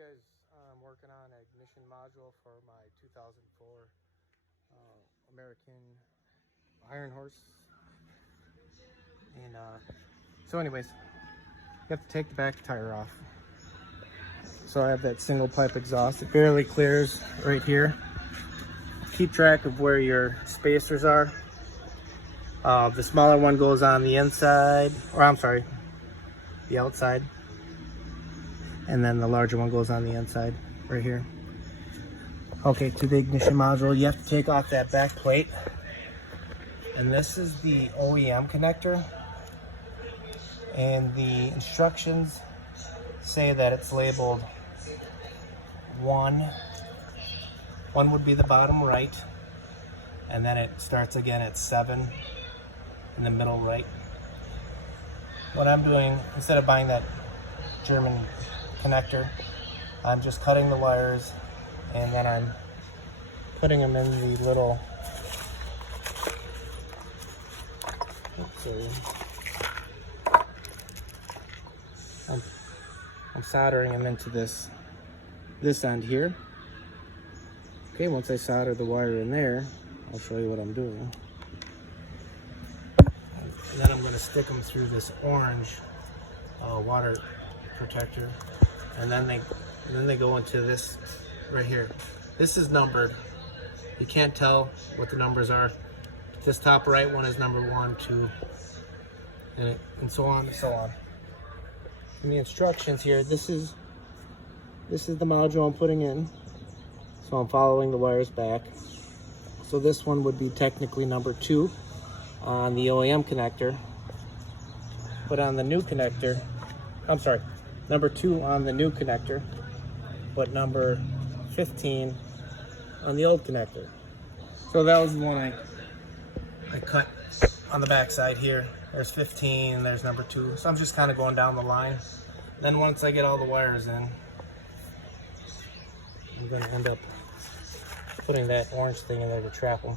guys, I'm working on an ignition module for my 2004 American Ironhorse. And so anyways, you have to take the back tire off. So I have that single pipe exhaust. It barely clears right here. Keep track of where your spacers are. The smaller one goes on the inside, or I'm sorry, the outside. And then the larger one goes on the inside, right here. Okay, to the ignition module, you have to take off that back plate. And this is the OEM connector. And the instructions say that it's labeled 1. 1 would be the bottom right. And then it starts again at 7 in the middle right. What I'm doing, instead of buying that German connector, I'm just cutting the wires and then I'm putting them in the little, I'm soldering them into this end here. Okay, once I solder the wire in there, I'll show you what I'm doing. And then I'm going to stick them through this orange water protector, and then they go into this right here. This is numbered. You can't tell what the numbers are. This top right one is number 1, 2, and so on and so on. In the instructions here, this is the module I'm putting in. So I'm following the wires back. So this one would be technically number 2 on the OEM connector, but on the new connector, I'm sorry, number 2 on the new connector, but number 15 on the old connector. So that was the one I cut on the back side here. There's 15, there's number 2. So I'm just kind of going down the line. Then once I get all the wires in, I'm going to end up putting that orange thing in there to trap them.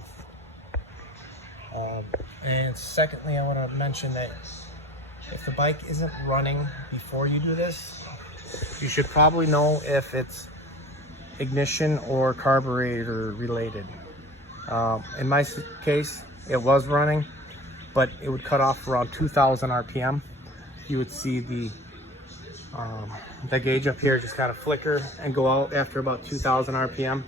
And secondly, I want to mention that if the bike isn't running before you do this, you should probably know if it's ignition or carburetor related. In my case, it was running, but it would cut off around 2,000 RPM. You would see the gauge up here just kind of flicker and go out after about 2,000 RPM.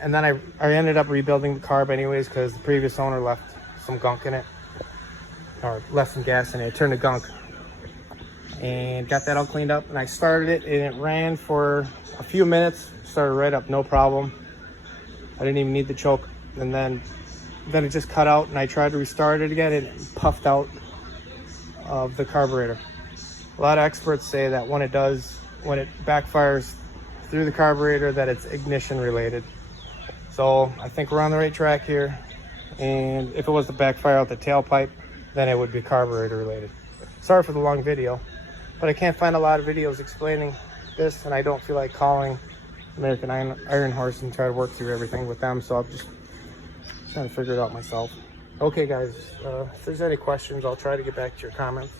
And then I ended up rebuilding the carb anyways because the previous owner left some gunk in it, or left some gas in it. It turned to gunk, and got that all cleaned up, and I started it and it ran for a few minutes, started right up, no problem. I didn't even need the choke, and then it just cut out, and I tried to restart it again and it puffed out of the carburetor. A lot of experts say that when it backfires through the carburetor, that it's ignition related. So I think we're on the right track here, and if it was to backfire out the tailpipe, then it would be carburetor related. Sorry for the long video, but I can't find a lot of videos explaining this, and I don't feel like calling American Ironhorse and try to work through everything with them, so I'm just trying to figure it out myself. Okay guys, if there's any questions, I'll try to get back to your comments.